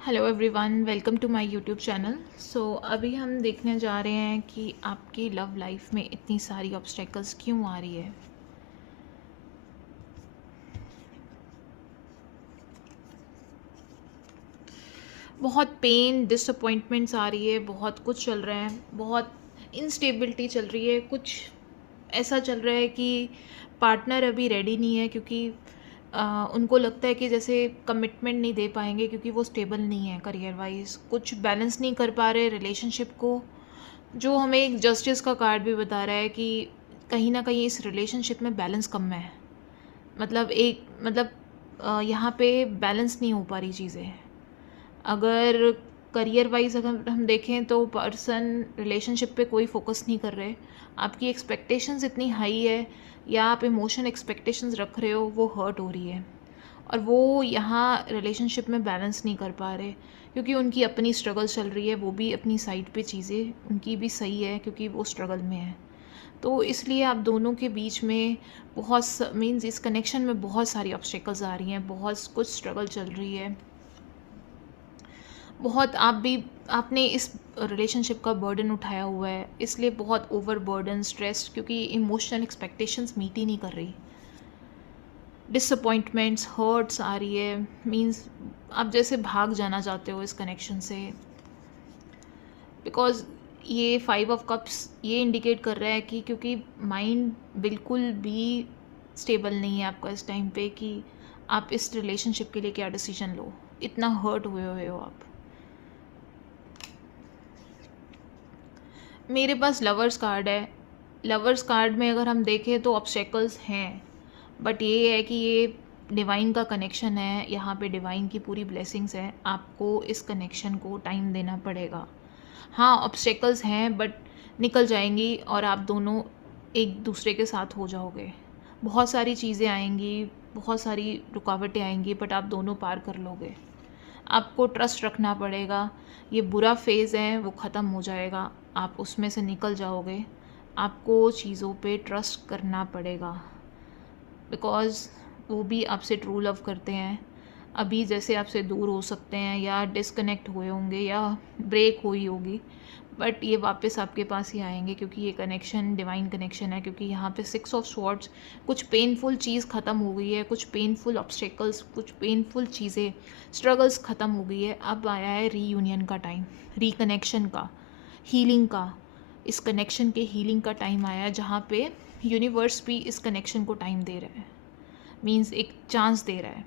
Hello everyone, welcome to my YouTube channel. अभी हम देखने जा रहे हैं कि आपकी लव लाइफ में इतनी सारी ऑब्स्टेकल्स क्यों आ रही है। बहुत पेन, डिसअपॉइंटमेंट्स आ रही है, बहुत कुछ चल रहा है, बहुत इनस्टेबिलिटी चल रही है। कुछ ऐसा चल रहा है कि पार्टनर अभी रेडी नहीं है, क्योंकि उनको लगता है कि जैसे कमिटमेंट नहीं दे पाएंगे, क्योंकि वो स्टेबल नहीं है करियर वाइज, कुछ बैलेंस नहीं कर पा रहे रिलेशनशिप को। जो हमें एक जस्टिस का कार्ड भी बता रहा है कि कहीं ना कहीं इस रिलेशनशिप में बैलेंस कम है। यहाँ पे बैलेंस नहीं हो पा रही चीज़ें। अगर करियर वाइज अगर हम देखें तो पर्सन रिलेशनशिप पे कोई फोकस नहीं कर रहे। आपकी एक्सपेक्टेशंस इतनी हाई है, या आप इमोशन एक्सपेक्टेशंस रख रहे हो, वो हर्ट हो रही है। और वो यहाँ रिलेशनशिप में बैलेंस नहीं कर पा रहे, क्योंकि उनकी अपनी स्ट्रगल चल रही है। वो भी अपनी साइड पे चीज़ें उनकी भी सही है, क्योंकि वो स्ट्रगल में है। तो इसलिए आप दोनों के बीच में बहुत मीन्स इस कनेक्शन में बहुत सारी ऑब्स्टेकल्स आ रही हैं, बहुत कुछ स्ट्रगल चल रही है। बहुत आपने इस रिलेशनशिप का बर्डन उठाया हुआ है, इसलिए बहुत ओवर बर्डन स्ट्रेस, क्योंकि इमोशनल एक्सपेक्टेशंस मीट ही नहीं कर रही। डिसअपॉइंटमेंट्स, हर्ट्स आ रही है, मीन्स आप जैसे भाग जाना चाहते हो इस कनेक्शन से। बिकॉज ये 5 ऑफ कप्स ये इंडिकेट कर रहा है कि क्योंकि माइंड बिल्कुल भी स्टेबल नहीं है आपका इस टाइम पे, कि आप इस रिलेशनशिप के लिए क्या डिसीजन लो। इतना हर्ट हुए हो आप। मेरे पास लवर्स कार्ड है। लवर्स कार्ड में अगर हम देखें तो ऑब्स्टेकल्स हैं, बट ये है कि ये डिवाइन का कनेक्शन है, यहाँ पे डिवाइन की पूरी ब्लेसिंग्स हैं। आपको इस कनेक्शन को टाइम देना पड़ेगा। हाँ, ऑब्स्टेकल्स हैं, बट निकल जाएंगी और आप दोनों एक दूसरे के साथ हो जाओगे। बहुत सारी चीज़ें आएंगी, बहुत सारी रुकावटें आएंगी, बट आप दोनों पार कर लोगे। आपको ट्रस्ट रखना पड़ेगा। ये बुरा फेज़ है, वो ख़त्म हो जाएगा, आप उसमें से निकल जाओगे। आपको चीज़ों पे ट्रस्ट करना पड़ेगा, बिकॉज़ वो भी आपसे ट्रू लव करते हैं। अभी जैसे आपसे दूर हो सकते हैं, या डिस्कनेक्ट हुए होंगे, या ब्रेक हुई होगी, बट ये वापस आपके पास ही आएंगे, क्योंकि ये कनेक्शन डिवाइन कनेक्शन है। क्योंकि यहाँ पे 6 ऑफ स्वॉर्ड्स, कुछ पेनफुल चीज़ ख़त्म हो गई है, कुछ पेनफुल ऑब्स्टेकल्स, कुछ पेनफुल चीज़ें, स्ट्रगल्स ख़त्म हो गई है। अब आया है रीयूनियन का टाइम, रिकनेक्शन का, हीलिंग का। इस कनेक्शन के हीलिंग का टाइम आया है, जहाँ पे यूनिवर्स भी इस कनेक्शन को टाइम दे रहा है, मीन्स एक चांस दे रहा है।